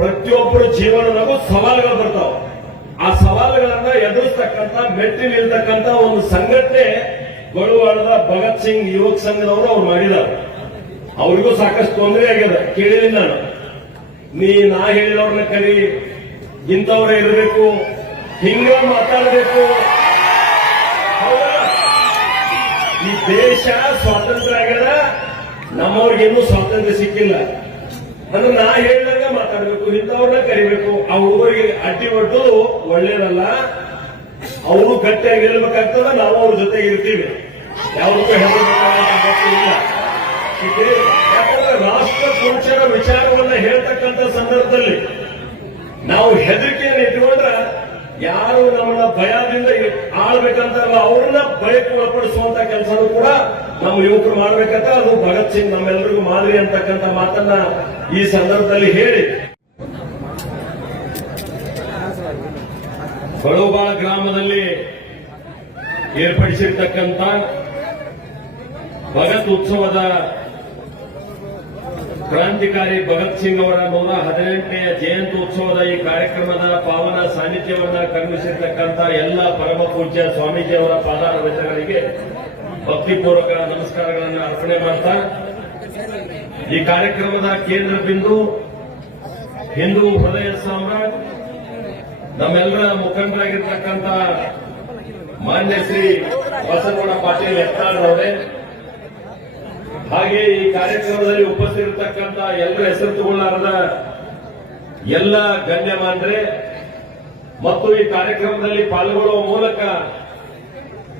ಪ್ರತಿಯೊಬ್ಬರ ಜೀವನದಾಗೂ ಸವಾಲುಗಳು ಬರ್ತಾವ. ಆ ಸವಾಲುಗಳನ್ನ ಎದುರಿಸ್ತಕ್ಕಂತ ಮೆಟ್ಟಿ ನಿಲ್ತಕ್ಕಂತ ಒಂದು ಸಂಘಟನೆ ಬಳುವಾಡದ ಭಗತ್ ಸಿಂಗ್ ಯುವಕ ಸಂಘದವರು ಅವ್ರು ಮಾಡಿದ್ದಾರೆ. ಅವ್ರಿಗೂ ಸಾಕಷ್ಟು ತೊಂದರೆ ಆಗ್ಯದ ಕೇಳಿದ್ದೀನಿ ನಾನು. ನೀ ನಾ ಹೇಳಿದವ್ರನ್ನ ಕರಿ. ಇಂಥವ್ರೆ ಇರಬೇಕು. ಹಿಂಗ ಮಾತಾಡಬೇಕು. ಈ ದೇಶ ಸ್ವಾತಂತ್ರ್ಯ ಆಗ್ಯದ, ನಮ್ಮವ್ರಿಗೇನು ಸ್ವಾತಂತ್ರ್ಯ ಸಿಕ್ಕಿಲ್ಲ. ಅಂದ್ರೆ ನಾ ಹೇಳಿದಂಗೆ ಮಾತಾಡ್ಬೇಕು, ಇಂಥವ್ರನ್ನ ಕರಿಬೇಕು ಆ ಹುಡುಗರಿಗೆ ಅಡ್ಡಿ ಒಟ್ಟು ಒಳ್ಳೇದಲ್ಲ, ಅವರು ಗಟ್ಟಿಯಾಗಿರ್ಬೇಕಾಗ್ತದ ನಾವು ಅವ್ರ ಜೊತೆಗೆ ಇರ್ತೀವಿ ಯಾವುದಕ್ಕೂ ಹೇಳಬೇಕಾಗಿಲ್ಲ. ಯಾಕಂದ್ರೆ ರಾಷ್ಟ್ರ ಪುರುಷರ ವಿಚಾರವನ್ನ ಹೇಳ್ತಕ್ಕಂಥ ಸಂದರ್ಭದಲ್ಲಿ ನಾವು ಹೆದರಿಕೆಯನ್ನು ಇಟ್ಕೊಂಡ್ರೆ ಯಾರು ನಮ್ಮನ್ನ ಭಯದಿಂದ ಆಳ್ಬೇಕಂತಾರಲ್ಲ ಅವ್ರನ್ನ ಭಯಕ್ಕೆ ಒಳಪಡಿಸುವಂತ ಕೆಲಸನೂ ಕೂಡ ನಮ್ಮ ಯುವಕರು ಮಾಡ್ಬೇಕಂತ ಅದು ಭಗತ್ ಸಿಂಗ್ ನಮ್ಮೆಲ್ಲರಿಗೂ ಮಾದರಿ ಅಂತಕ್ಕಂಥ ಮಾತನ್ನ ಈ ಸಂದರ್ಭದಲ್ಲಿ ಹೇಳಿ. ಬಳುಬಾಳ ಗ್ರಾಮದಲ್ಲಿ ಏರ್ಪಡಿಸಿರ್ತಕ್ಕಂಥ ಭಗತ್ ಉತ್ಸವದ ಕ್ರಾಂತಿಕಾರಿ ಭಗತ್ ಸಿಂಗ್ ಅವರ ನೂರ ಹದಿನೆಂಟನೆಯ ಜಯಂತ್ಯುತ್ಸವದ ಈ ಕಾರ್ಯಕ್ರಮದ ಪಾವನ ಸಾನ್ನಿಧ್ಯವನ್ನ ಕರುಣಿಸಿರ್ತಕ್ಕಂಥ ಎಲ್ಲ ಪರಮ ಪೂಜ್ಯ ಸ್ವಾಮೀಜಿಯವರ ಪಾದಾರ ಭಕ್ತಿಪೂರ್ವಕ ನಮಸ್ಕಾರಗಳನ್ನು ಅರ್ಪಣೆ ಮಾಡ್ತಾ ಈ ಕಾರ್ಯಕ್ರಮದ ಕೇಂದ್ರ ಬಿಂದು ಹಿಂದೂ ಹೃದಯ ಸಾಮ್ರಾಟ್, ನಮ್ಮೆಲ್ಲರ ಮುಖಂಡರಾಗಿರ್ತಕ್ಕಂಥ ಮಾನ್ಯ ಶ್ರೀ ಬಸವಗೌಡ ಪಾಟೀಲ್ ಹೆತ್ತಾಳರವರೇ ಹಾಗೆ ಈ ಕಾರ್ಯಕ್ರಮದಲ್ಲಿ ಉಪಸ್ಥಿತಿರ್ತಕ್ಕಂಥ ಎಲ್ಲರ ಹೆಸರು ತಗೊಳ್ಳಾರದ ಎಲ್ಲ ಗಣ್ಯಮಾನ್ರೆ ಮತ್ತು ಈ ಕಾರ್ಯಕ್ರಮದಲ್ಲಿ ಪಾಲ್ಗೊಳ್ಳುವ ಮೂಲಕ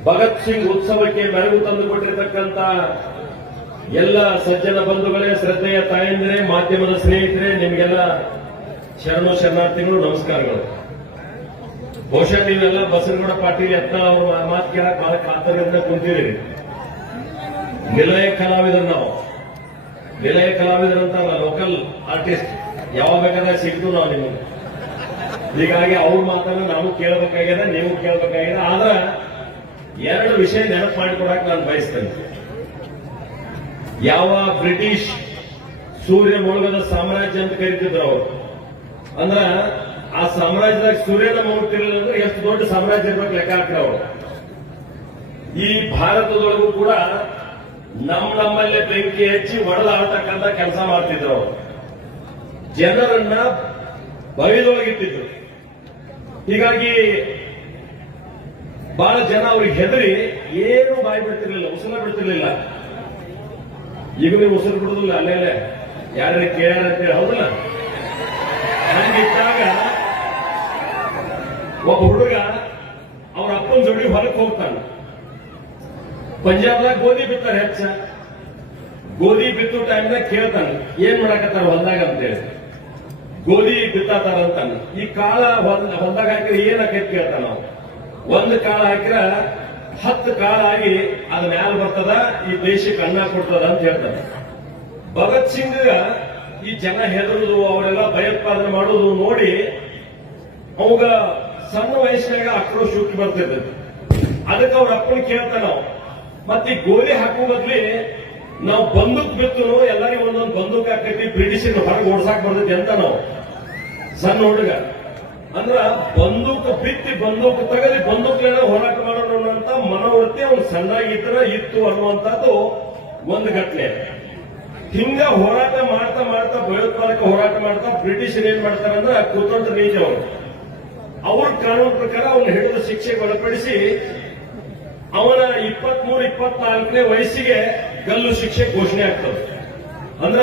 ಭಗತ್ ಸಿಂಗ್ ಉತ್ಸವಕ್ಕೆ ಮೆರುಗು ತಂದುಕೊಟ್ಟಿರ್ತಕ್ಕಂಥ ಎಲ್ಲ ಸಜ್ಜನ ಬಂಧುಗಳೇ, ಶ್ರದ್ಧೆಯ ತಾಯಂದಿರೇ, ಮಾಧ್ಯಮದ ಸ್ನೇಹಿತರೆ, ನಿಮಗೆಲ್ಲ ಶರಣು ಶರಣಾರ್ಥಿಗಳು, ನಮಸ್ಕಾರಗಳು. ಬಹುಶಃ ನೀವೆಲ್ಲ ಬಸವನಗೌಡ ಪಾಟೀಲ್ ಯತ್ನಾಳ್ ಅವರು ಮಾತು ಕೇಳಕ್ ಬಹಳ ಕಾತರದಿಂದ ಕುಂತಿದ್ದೀರಿ. ನಿಲಯ ಕಲಾವಿದರು ನಾವು. ನಿಲಯ ಕಲಾವಿದರು ಲೋಕಲ್ ಆರ್ಟಿಸ್ಟ್ ಯಾವ ಬೇಕಾದ್ರೆ ಸಿಗ್ತು ನಾವು ನಿಮಗೆ. ಹೀಗಾಗಿ ಅವ್ರ ಮಾತನ್ನು ನಾವು ಕೇಳಬೇಕಾಗಿದೆ, ನೀವು ಕೇಳಬೇಕಾಗಿದೆ. ಆದ್ರೆ ಎರಡು ವಿಷಯ ನೆನಪು ಮಾಡಿಕೊಡಕ್ಕೆ ನಾನು ಬಯಸ್ತೇನೆ. ಯಾವ ಬ್ರಿಟಿಷ್ ಸೂರ್ಯ ಮುಳುಗದ ಸಾಮ್ರಾಜ್ಯ ಅಂತ ಕರಿತಿದ್ರು ಅವರು. ಅಂದ್ರ ಆ ಸಾಮ್ರಾಜ್ಯದಾಗ ಸೂರ್ಯನ ಮುಳುಗ್ತಿರ್ಲಿಲ್ಲ ಅಂದ್ರೆ ಎಷ್ಟು ದೊಡ್ಡ ಸಾಮ್ರಾಜ್ಯ ಇರ್ಬೇಕು ಲೆಕ್ಕ ಹಾಕ್ತಾರೆ ಅವರು. ಈ ಭಾರತದೊಳಗೂ ಕೂಡ ನಮ್ಮ ನಮ್ಮಲ್ಲೇ ಬೆಂಕಿ ಹಚ್ಚಿ ಒಡೆದಾಡ್ತಕ್ಕಂಥ ಕೆಲಸ ಮಾಡ್ತಿದ್ರು ಅವರು. ಜನರನ್ನ ಬಯದೊಳಗಿಟ್ಟಿದ್ರು ಹೀಗಾಗಿ ಬಹಳ ಜನ ಅವ್ರಿಗೆ ಹೆದರಿ ಏನು ಬಾಯಿ ಬಿಡ್ತಿರ್ಲಿಲ್ಲ ಉಸಿರ ಬಿಡ್ತಿರ್ಲಿಲ್ಲ. ಈಗ ನೀವು ಉಸಿರು ಬಿಡುದಿಲ್ಲ ಅಲ್ಲೇಲೆ ಯಾರು ಕೇಳ್ಯಾರ ಅಂತೇಳಿ ಹೌದಲ್ಲ? ನನಗಿದ್ದಾಗ ಒಬ್ಬ ಹುಡುಗ ಅವ್ರ ಅಪ್ಪನ ಜೋಡಿ ಹೊಲಕ್ಕೆ ಹೋಗ್ತಾನೆ. ಪಂಜಾಬ್ದಾಗ ಗೋಧಿ ಬಿತ್ತಾರೆ ಹೆಚ್ಚ. ಗೋಧಿ ಬಿತ್ತು ಟೈಮ್ನಾಗ ಕೇಳ್ತಾನೆ, ಏನ್ ಮಾಡಕತ್ತಾರ ಹೊಲ್ದಾಗ ಅಂತೇಳಿ ಗೋಧಿ ಬಿತ್ತಾತಾರ ಅಂತಾನೆ. ಈ ಕಾಳ ಹೊಲ್ ಹೊಲ್ದಾಗ ಹಾಕಿದ್ರೆ ಏನ್ ಹಾಕೈತಿ ಕೇಳ್ತಾನ ಒಂದು ಕಾಳ ಹಾಕಿರ ಹತ್ತು ಕಾಲಾಗಿ ಅದ್ ಮ್ಯಾಲ ಬರ್ತದ, ಈ ದೇಶಕ್ಕೆ ಅನ್ನ ಕೊಡ್ತದ ಅಂತ ಹೇಳ್ತಾರೆ. ಭಗತ್ ಸಿಂಗ್ ಈ ಜನ ಹೆದರುದು, ಅವರೆಲ್ಲ ಭಯೋತ್ಪಾದನೆ ಮಾಡೋದು ನೋಡಿ, ಅವಾಗ ಸಣ್ಣ ವಯಸ್ಸಿನಾಗ ಆಕ್ರೋಶ ಹುಟ್ಟಿ ಬರ್ತಿದ್ದ ಅದಕ್ಕೆ ಅವ್ರ ಅಪ್ಪನ ಕೇಳ್ತಾನ ಮತ್ತೆ ಗೋಲಿ ಹಾಕೋ ಬದ್ಲಿ ನಾವು ಬಂದೂಕ್ ಬಿತ್ತು ಎಲ್ಲರಿಗೂ ಒಂದೊಂದು ಬಂದೂಕ್ ಹಾಕೈತಿ, ಬ್ರಿಟಿಷರ್ ಹೊರಗೆ ಓಡ್ಸಾಕ್ ಬರ್ತೈತಿ ಅಂತ ನಾವು. ಸಣ್ಣ ಹುಡುಗ. ಅಂದ್ರ ಬಂದೂಕ ಬಿತ್ತಿ ಬಂದೂಕ ತೆಗೆದು ಬಂದೂಕ್ಲೇನ ಸಣ್ಣಾಗಿದ್ರ ಇತ್ತು ಅನ್ನುವಂಥದ್ದು ಒಂದು ಘಟನೆ. ಹಿಂಗ ಹೋರಾಟ ಮಾಡ್ತಾ ಮಾಡ್ತಾ ಭಯೋತ್ಪಾದಕ ಹೋರಾಟ ಮಾಡ್ತಾ ಬ್ರಿಟಿಷರ್ ಏನ್ ಮಾಡ್ತಾರೆ ಅಂದ್ರೆ ಕುತಂತ್ರ ನೀತಿ ಅವರು. ಅವ್ರ ಕಾನೂನು ಪ್ರಕಾರ ಅವ್ನ ಹಿಡಿದು ಶಿಕ್ಷೆಗೆ ಒಳಪಡಿಸಿ ಅವನ ಇಪ್ಪತ್ಮೂರು, ಇಪ್ಪತ್ನಾಲ್ಕನೇ ವಯಸ್ಸಿಗೆ ಗಲ್ಲು ಶಿಕ್ಷೆ ಘೋಷಣೆ ಆಗ್ತದೆ. ಅಂದ್ರ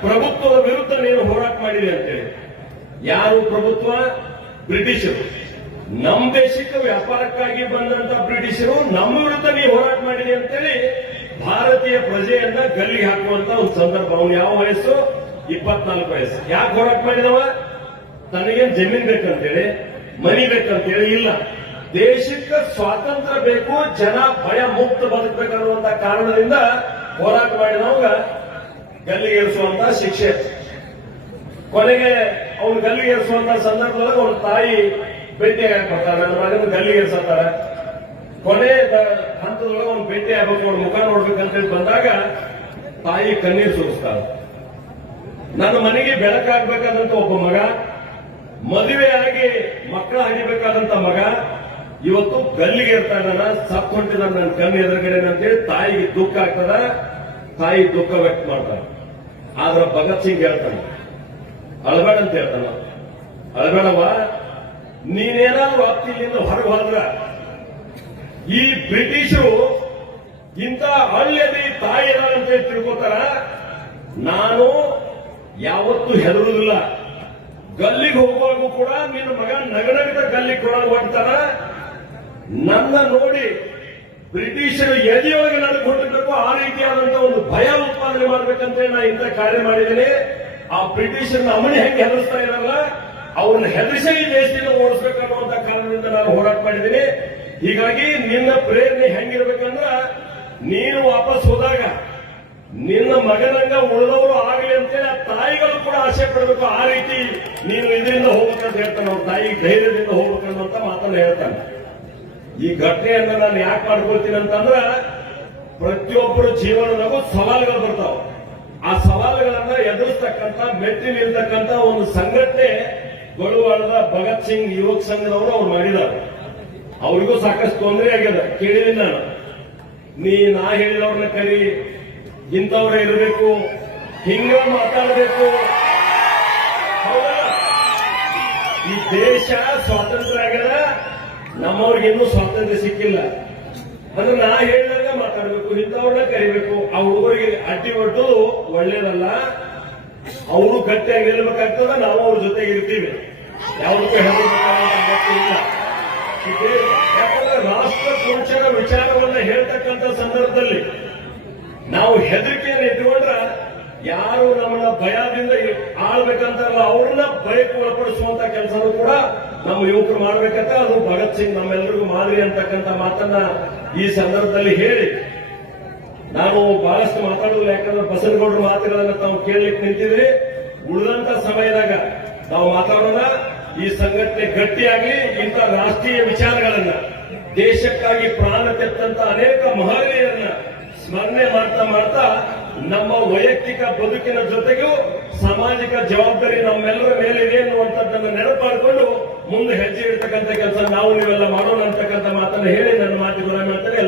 ಪ್ರಭುತ್ವದ ವಿರುದ್ಧ ನೀನು ಹೋರಾಟ ಮಾಡಿದೆ ಅಂತೇಳಿ. ಯಾರು ಪ್ರಭುತ್ವ? ಬ್ರಿಟಿಷರು. ನಮ್ಮ ದೇಶಕ್ಕೆ ವ್ಯಾಪಾರಕ್ಕಾಗಿ ಬಂದಂತ ಬ್ರಿಟಿಷರು ನಮ್ಮ ವಿರುದ್ಧ ನೀವು ಹೋರಾಟ ಮಾಡಿದೆ ಅಂತೇಳಿ ಭಾರತೀಯ ಪ್ರಜೆಯನ್ನ ಗಲ್ಲಿಗೆ ಹಾಕುವಂತ ಒಂದು ಸಂದರ್ಭ. ಅವನು ಯಾವ ವಯಸ್ಸು? ಇಪ್ಪತ್ನಾಲ್ಕು ವಯಸ್ಸು. ಯಾಕೆ ಹೋರಾಟ ಮಾಡಿದವ? ತನಗೇನು ಜಮೀನ್ ಬೇಕಂತೇಳಿ? ಮನಿ ಬೇಕಂತೇಳಿ? ಇಲ್ಲ. ದೇಶಕ್ಕೆ ಸ್ವಾತಂತ್ರ್ಯ ಬೇಕು, ಜನ ಭಯ ಮುಕ್ತ ಬದುಕಬೇಕನ್ನುವಂತ ಕಾರಣದಿಂದ ಹೋರಾಟ ಮಾಡಿದವಾಗ ಗಲ್ಲಿಗೇರಿಸುವಂತ ಶಿಕ್ಷೆ. ಕೊನೆಗೆ ಅವನು ಗಲ್ಲಿಗೇರಿಸುವಂತ ಸಂದರ್ಭದೊಳಗೆ ಅವನ ತಾಯಿ ಭೇಟಿ ಬರ್ತಾರೆ ನನ್ನ ಮಗನ ಗಲ್ಲಿಗೇರಿಸತ್ತಾರೆ ಕೊನೆ ದ- ಹಂತದೊಳಗೆ ಅವ್ನು ಭೇಟಿ ಆಗ್ಬೇಕು, ಅವ್ನ ಮುಖ ನೋಡ್ಬೇಕಂತ ಹೇಳಿ ಬಂದಾಗ ತಾಯಿ ಕಣ್ಣೀರು ಸುರಿಸ್ತಾಳೆ. ನನ್ನ ಮನೆಗೆ ಬೆಳಕಾಗಬೇಕಾದಂತ ಒಬ್ಬ ಮಗ, ಮದುವೆಯಾಗಿ ಮಕ್ಕಳ ಹಡಿಬೇಕಾದಂತ ಮಗ, ಇವತ್ತು ಗಲ್ಲಿಗೆ ಇರ್ತಾನ ಇದ್ದಾನ ಸತ್ ಹೊಂಟಿದ ನನ್ನ ಕಣ್ಣು ಎದುರುಗಡೆ ಅಂತೇಳಿ ತಾಯಿಗೆ ದುಃಖ ಆಗ್ತದ, ತಾಯಿ ದುಃಖ ವ್ಯಕ್ತ ಮಾಡ್ತಾನೆ ಆದ್ರ ಭಗತ್ ಸಿಂಗ್ ಹೇಳ್ತಾನೆ, ಅಳಬೇಡ ಅಂತ ಹೇಳ್ತಾನ. ಅಳಬೇಡವ ನೀನೇನಾದ್ರೂ ಹತ್ತಿಲ್ಲಿಂದ ಹೊರಗೆ ಹೋದ್ರ, ಈ ಬ್ರಿಟಿಷರು ಇಂಥ ಹಳ್ಳಿಯಲ್ಲಿ ತಾಯಿ ಇದಾಳೆ ಅಂತ ಹೇಳಿ ತಿಳ್ಕೊತಾರ, ನಾನು ಯಾವತ್ತೂ ಹೆದರುವುದಿಲ್ಲ. ಗಲ್ಲಿಗೆ ಹೋಗುವಾಗೂ ಕೂಡ ನಿನ್ನ ಮಗ ನಗನಗದ ಗಲ್ಲಿಗೆ ಕೂಡ ಹೊಡ್ತಾರ ನನ್ನ ನೋಡಿ ಬ್ರಿಟಿಷರು ಎದೆಯೊಳಗೆ ನಡೆದುಕೊಂಡಿರ್ಬೇಕು, ಆ ರೀತಿಯಾದಂತ ಒಂದು ಭಯ ಉತ್ಪಾದನೆ ಮಾಡ್ಬೇಕಂತ ನಾ ಇಂಥ ಕಾರ್ಯ ಮಾಡಿದ್ದೀನಿ. ಆ ಬ್ರಿಟಿಷರ್ನ ಅಮಣಿ ಹೆಂಗೆ ಹೆದರ್ಸ್ತಾ ಇರಲ್ಲ ಅವ್ರನ್ನ ಹೆದರಿಸಿ ಈ ದೇಶದಿಂದ ಓಡಿಸ್ಬೇಕನ್ನುವಂತ ಕಾರಣದಿಂದ ನಾನು ಹೋರಾಟ ಮಾಡಿದ್ದೀನಿ. ಹೀಗಾಗಿ ನಿನ್ನ ಪ್ರೇರಣೆ ಹೆಂಗಿರ್ಬೇಕಂದ್ರ ನೀನು ವಾಪಸ್ ಹೋದಾಗ ನಿನ್ನ ಮಗನಂಗ ಉಳಿದವರು ಆಗಲಿ ಅಂತೇಳಿ ಆ ತಾಯಿಗಳು ಕೂಡ ಆಸೆ ಪಡಬೇಕು. ಆ ರೀತಿ ನೀನು ಇದರಿಂದ ಹೋಗ್ಬೇಕಂತ ಹೇಳ್ತಾನೆ. ಅವ್ರ ತಾಯಿ ಧೈರ್ಯದಿಂದ ಹೋಗ್ಬೇಕನ್ನುವಂತ ಮಾತನ್ನ ಹೇಳ್ತಾನೆ. ಈ ಘಟನೆಯನ್ನ ನಾನು ಯಾಕೆ ಮಾಡ್ಕೊಳ್ತೀನಿ ಅಂತಂದ್ರ ಪ್ರತಿಯೊಬ್ಬರ ಜೀವನದಾಗೂ ಸವಾಲುಗಳು ಬರ್ತಾವ. ಆ ಸವಾಲುಗಳನ್ನ ಎದುರಿಸ್ತಕ್ಕಂಥ ಮೆಟ್ಟಿ ನಿಲ್ತಕ್ಕಂತ ಒಂದು ಸಂಘಟನೆ ಗೊಳುವಾಡದ ಭಗತ್ ಸಿಂಗ್ ಯುವಕ ಸಂಘದವರು ಅವ್ರು ಮಾಡಿದ್ದಾರೆ. ಅವರಿಗೂ ಸಾಕಷ್ಟು ತೊಂದರೆ ಆಗ್ಯದ. ಕೇಳಿದೀನಿ ನಾನು. ನೀ ನಾ ಹೇಳಿದವ್ರನ್ನ ಕರಿ. ಇಂಥವ್ರೇ ಇರಬೇಕು. ಹಿಂಗ ಮಾತಾಡಬೇಕು. ಈ ದೇಶ ಸ್ವಾತಂತ್ರ್ಯ ಆಗ್ಯದ. ಇನ್ನೂ ಸ್ವಾತಂತ್ರ್ಯ ಸಿಕ್ಕಿಲ್ಲ. ಅಂದ್ರೆ ನಾ ಹೇಳಿದಾಗ ಮಾತಾಡಬೇಕು, ಇಂಥವ್ರನ್ನ ಕರಿಬೇಕು. ಆ ಹುಡುಗರಿಗೆ ಅಡ್ಡಿ ಒಡ್ಡೋದು ಒಳ್ಳೇದಲ್ಲ. ಅವರು ಗಟ್ಟಿಯಾಗಿ ನಿಲ್ಬೇಕಾಗ್ತದ ನಾವು ಅವ್ರ ಜೊತೆಗೆ ಇರ್ತೀವಿ ಯಾವುದಕ್ಕೆ ಹೇಳಬೇಕಾಗಿಲ್ಲ. ಯಾಕಂದ್ರೆ ವಿಚಾರವನ್ನ ಹೇಳ್ತಕ್ಕಂಥ ಸಂದರ್ಭದಲ್ಲಿ ನಾವು ಹೆದರಿಕೆಯನ್ನು ಇಟ್ಟುಕೊಂಡ್ರೆ ಯಾರು ನಮ್ಮನ್ನ ಭಯದಿಂದ ಆಳ್ಬೇಕಂತಾರಲ್ಲ, ಅವ್ರನ್ನ ಭಯಕ್ಕೆ ಒಳಪಡಿಸುವಂತ ಕೆಲಸನೂ ಕೂಡ ನಮ್ಮ ಯುವಕರು ಮಾಡ್ಬೇಕಂತ ಅದು ಭಗತ್ ಸಿಂಗ್ ನಮ್ಮೆಲ್ಲರಿಗೂ ಮಾದರಿ ಅಂತಕ್ಕಂಥ ಮಾತನ್ನ ಈ ಸಂದರ್ಭದಲ್ಲಿ ಹೇಳಿ ನಾನು ಬಹಳಷ್ಟು ಮಾತಾಡೋದಿಲ್ಲ ಯಾಕಂದ್ರೆ ಬಸನಗೌಡರ ಮಾತುಗಳನ್ನ ತಾವು ಕೇಳಲಿಕ್ಕೆ ನಿಂತಿದ್ರಿ. ಉಳಿದಂತ ಸಮಯದಾಗ ನಾವು ಮಾತಾಡೋಣ. ಈ ಸಂಘಟನೆ ಗಟ್ಟಿಯಾಗಿ ಇಂಥ ರಾಷ್ಟ್ರೀಯ ವಿಚಾರಗಳನ್ನ, ದೇಶಕ್ಕಾಗಿ ಪ್ರಾಣ ತೆತ್ತಂತ ಅನೇಕ ಮಹನೀಯರನ್ನ ಸ್ಮರಣೆ ಮಾಡ್ತಾ ಮಾಡ್ತಾ, ನಮ್ಮ ವೈಯಕ್ತಿಕ ಬದುಕಿನ ಜೊತೆಗೂ ಸಾಮಾಜಿಕ ಜವಾಬ್ದಾರಿ ನಮ್ಮೆಲ್ಲರ ಮೇಲೆ ಇದೆ ಅನ್ನುವಂಥದ್ದನ್ನ ನೆನಪಾಡಿಕೊಂಡು ಮುಂದೆ ಹೆಜ್ಜೆ ಇಡ್ತಕ್ಕಂಥ ಕೆಲಸ ನಾವು ನೀವೆಲ್ಲ ಮಾಡೋಣ ಅಂತಕ್ಕಂಥ ಮಾತನ್ನು ಹೇಳಿ ನನ್ನ ಮಾತು ವಿರಾಮ ಮಾಡ್ತೇನೆ